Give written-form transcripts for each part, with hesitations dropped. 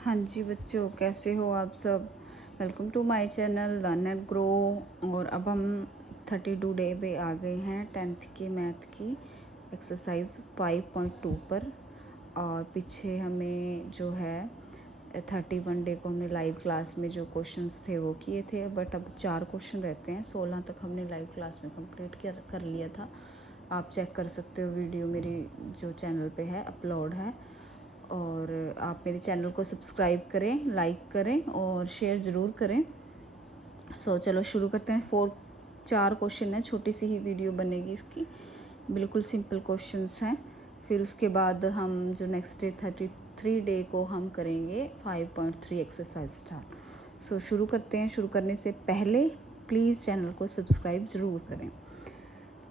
हाँ जी बच्चों, कैसे हो आप सब। Welcome to my channel learn and grow. और अब हम 32 डे पे आ गए हैं 10th के मैथ की एक्सरसाइज 5.2 पर। और पीछे हमें जो है 31 डे को हमने लाइव क्लास में जो क्वेश्चंस थे वो किए थे, बट अब 4 क्वेश्चन रहते हैं। 16 तक हमने लाइव क्लास में कंप्लीट कर लिया था। आप चेक कर सकते हो, वीडियो मेरी जो चैनल पे है अपलोड है। और आप मेरे चैनल को सब्सक्राइब करें, लाइक करें और शेयर ज़रूर करें। चलो शुरू करते हैं। 4 क्वेश्चन है, छोटी सी ही वीडियो बनेगी इसकी, बिल्कुल सिंपल क्वेश्चंस हैं। फिर उसके बाद हम जो नेक्स्ट डे 33 डे को हम करेंगे 5.3 एक्सरसाइज स्टार्ट। शुरू करते हैं। शुरू करने से पहले प्लीज़ चैनल को सब्सक्राइब ज़रूर करें।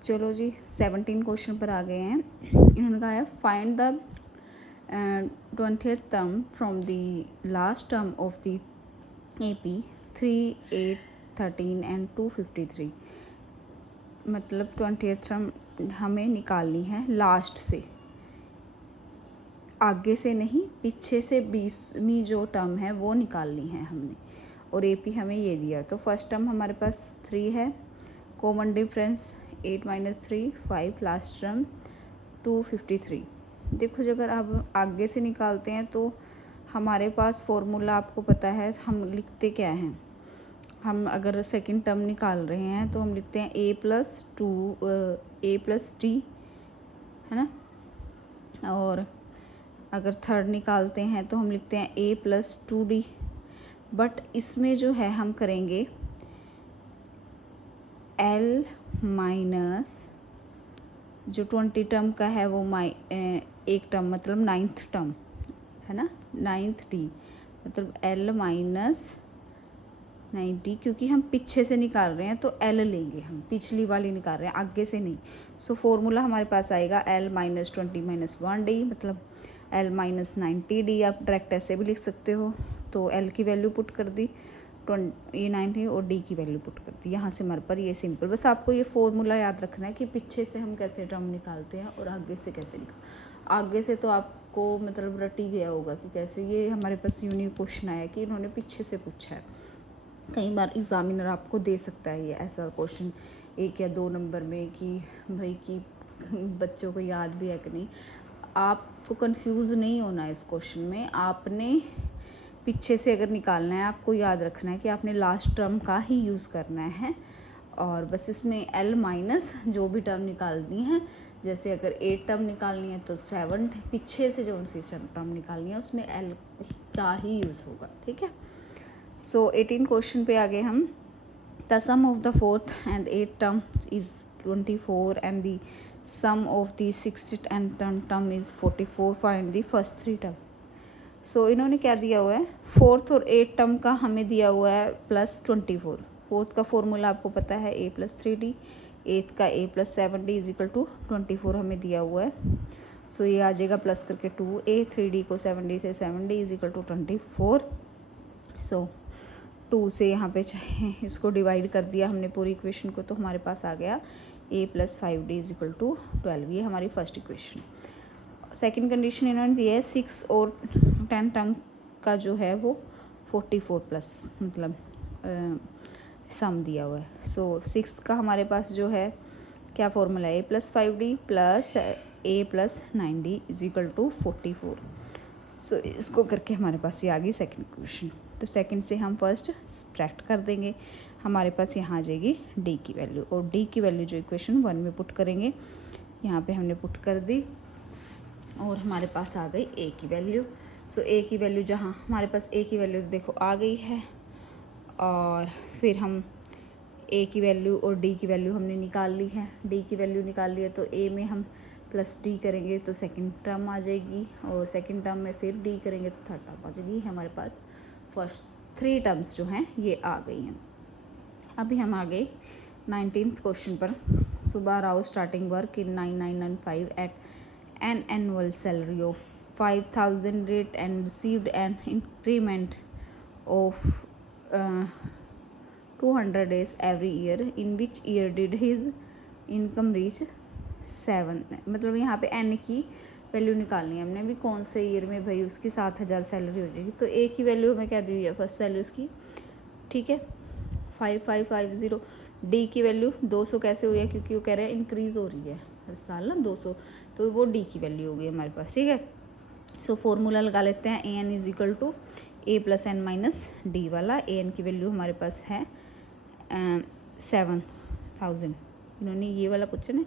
चलो जी, 17 क्वेश्चन पर आ गए हैं। इन्होंने कहा है find the 20th term from the last term of the AP 3, 8, 13 and 253। मतलब 20th term हमें निकालनी है लास्ट से, आगे से नहीं, पीछे से 20वीं जो टर्म है वो निकालनी है हमने। और AP हमें ये दिया, तो फर्स्ट टर्म हमारे पास 3 है, कॉमन डिफरेंस 8 - 3 5, लास्ट टर्म 253। देखो, जब अगर आप आगे से निकालते हैं तो हमारे पास फॉर्मूला आपको पता है, हम लिखते क्या हैं। हम अगर सेकंड टर्म निकाल रहे हैं तो हम लिखते हैं A+D, है ना। और अगर थर्ड निकालते हैं तो हम लिखते हैं A+2D। बट इसमें जो है हम करेंगे L माइनस जो 20 टर्म का है वो एक टर्म, मतलब 9th टर्म है ना, 9th D, मतलब L माइनस 90, क्योंकि हम पीछे से निकाल रहे हैं तो L लेंगे, हम पिछली वाली निकाल रहे हैं, आगे से नहीं। फॉर्मूला हमारे पास आएगा L - 20 - 1D, मतलब L - 90D। आप डायरेक्ट ऐसे भी लिख सकते हो। तो L की वैल्यू पुट कर दी, 90, और D की वैल्यू पुट कर दी। यहाँ से हमारे पर ये सिंपल, बस आपको ये फॉर्मूला याद रखना है कि पीछे से हम कैसे टर्म निकालते हैं और आगे से कैसे आगे से तो आपको मतलब रट ही गया होगा कि कैसे। ये हमारे पास यूनिक क्वेश्चन आया कि इन्होंने पीछे से पूछा है। कई बार एग्ज़ामिनर आपको दे सकता है ये ऐसा क्वेश्चन 1 या 2 नंबर में कि भाई कि बच्चों को याद भी है कि नहीं। आपको कंफ्यूज नहीं होना है इस क्वेश्चन में। आपने पीछे से अगर निकालना है, आपको याद रखना है कि आपने लास्ट टर्म का ही यूज़ करना है। और बस इसमें L माइनस जो भी टर्म निकालनी है, जैसे अगर 8 टर्म निकालनी है तो 7 पीछे से जो सी टर्म निकालनी है उसमें L का ही यूज़ होगा, ठीक है। 18 क्वेश्चन पे आ गए हम। The sum of the 4th and 8th term is 24 and the sum of the 6th and 10th term is 44। Find the first 3 term. इन्होंने क्या दिया हुआ है, 4th और 8th टर्म का हमें दिया हुआ है +24। 4th का फॉर्मूला आपको पता है A+3D, 8th का A+7D = 24 हमें दिया हुआ है। ये आ जाएगा प्लस करके 2A, 3D को 7D से 7D = 24। 2 से यहाँ पे चाहे इसको डिवाइड कर दिया हमने पूरी इक्वेशन को, तो हमारे पास आ गया A+5D = 12। ये हमारी फर्स्ट इक्वेशन। सेकंड कंडीशन इन्होंने दी है 6 और 10 टर्म का जो है वो 44 प्लस, मतलब सम दिया हुआ है। 6 का हमारे पास जो है क्या फॉर्मूला है, A+5D प्लस A+9D = 44। इसको करके हमारे पास ये आ गई सेकंड इक्वेशन। तो सेकंड से हम फर्स्ट सब्ट्रैक्ट कर देंगे, हमारे पास यहाँ आ जाएगी D की वैल्यू। और D की वैल्यू जो इक्वेशन 1 में पुट करेंगे, यहाँ पे हमने पुट कर दी और हमारे पास आ गई A की वैल्यू। A की वैल्यू जहाँ हमारे पास A की वैल्यू देखो आ गई है, और फिर हम A की वैल्यू और D की वैल्यू हमने निकाल ली है। D की वैल्यू निकाल ली है तो A में हम +D करेंगे तो सेकंड टर्म आ जाएगी, और सेकंड टर्म में फिर D करेंगे तो थर्ड टर्म आ जाएगी। हमारे पास फर्स्ट 3 टर्म्स जो हैं ये आ गई हैं। अभी हम आ गए 19th क्वेश्चन पर। Subba Rao starting work in 9995 at an annual salary of 5,000 rate and received an increment of 200 days every year. In which year did his income reach 7? मतलब यहाँ पे n की वैल्यू निकालनी है हमने भी कौन से ईयर में भाई उसकी 7,000 सैलरी हो जाएगी। तो ए की वैल्यू हमें क्या दी हुई है फर्स्ट सैलरी उसकी, ठीक है 5550। डी की वैल्यू 200 कैसे हुई है, क्योंकि वो कह रहे हैं इंक्रीज़ हो रही है हर साल ना 200, तो वो डी की वैल्यू हो गई हमारे पास, ठीक है। सो फॉर्मूला लगा लेते हैं, A N is equal to A plus N minus D वाला। ए एन की वैल्यू हमारे पास है 7,000, इन्होंने ये वाला पूछा ना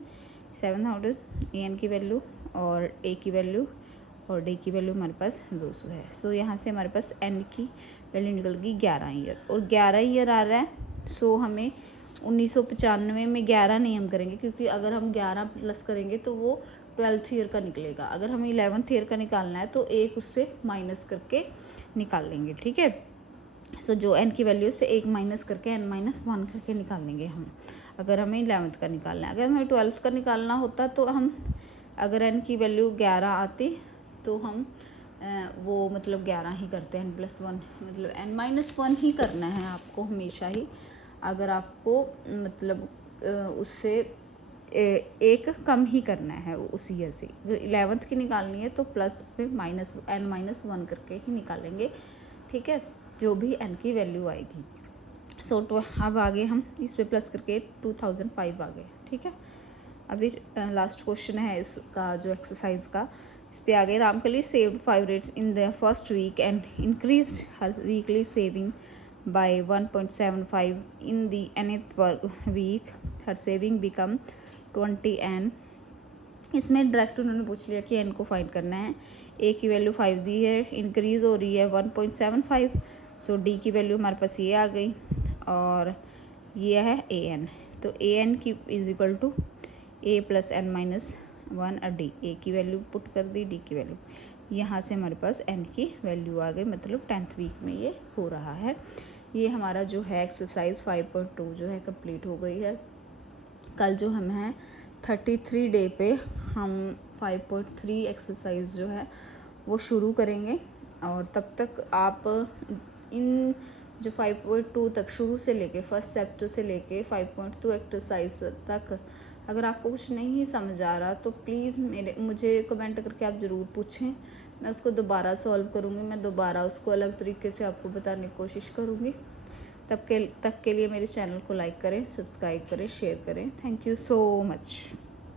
7,000 ए एन की वैल्यू और ए की वैल्यू और डी की वैल्यू हमारे पास 200 है। सो यहाँ से हमारे पास एन की वैल्यू निकल गई 11 ईयर, और 11 ईयर आ रहा है। सो हमें 1995 में 11 नहीं हम करेंगे, क्योंकि अगर हम 11 प्लस करेंगे तो वो 12th ईयर का निकलेगा। अगर हमें 11th ईयर का निकालना है तो एक उससे माइनस करके निकाल लेंगे, ठीक है। सो जो एन की वैल्यू से एक माइनस करके n-1 करके निकाल लेंगे हम, अगर हमें 11th का निकालना है। अगर हमें 12th का निकालना होता तो हम, अगर एन की वैल्यू 11 आती तो हम वो मतलब 11 ही करते हैं, n+1 मतलब n-1 ही करना है आपको हमेशा ही। अगर आपको मतलब उससे एक कम ही करना है उस ईयर से, 11th की निकालनी है तो प्लस में n-1 करके ही निकालेंगे, ठीक है, जो भी n की वैल्यू आएगी। सो अब आगे हम इस पे प्लस करके 2005 आ गए, ठीक है। अभी लास्ट क्वेश्चन है इसका जो एक्सरसाइज का, इस पे आगे Ramkali saved 5 rates in the first week and increased her weekly saving by 1.75 in the nth week, her saving become 20 n। इसमें डायरेक्ट उन्होंने पूछ लिया कि n को फाइंड करना है। a की वैल्यू 5 दी है, इंक्रीज़ हो रही है 1.75, सो d की वैल्यू हमारे पास ये आ गई, और ये है a n। तो a n की is equal to a plus n-1 और d, a की वैल्यू पुट कर दी, d की वैल्यू, यहाँ से हमारे पास n की वैल्यू आ गई, मतलब 10th वीक में ये हो रहा है। ये हमारा जो है एक्सरसाइज 5.2 जो है कंप्लीट हो गई है। कल जो हम हैं 33 डे पे हम 5.3 एक्सरसाइज जो है वो शुरू करेंगे, और तब तक आप इन जो 5.2 तक शुरू से लेके फर्स्ट चैप्टर से लेके 5.2 एक्सरसाइज तक अगर आपको कुछ नहीं समझ आ रहा तो प्लीज़ मुझे कमेंट करके आप ज़रूर पूछें, मैं उसको दोबारा सॉल्व करूँगी, मैं दोबारा उसको अलग तरीके से आपको बताने की कोशिश करूँगी। तक के लिए मेरे चैनल को लाइक करें, सब्सक्राइब करें, शेयर करें। Thank you so much.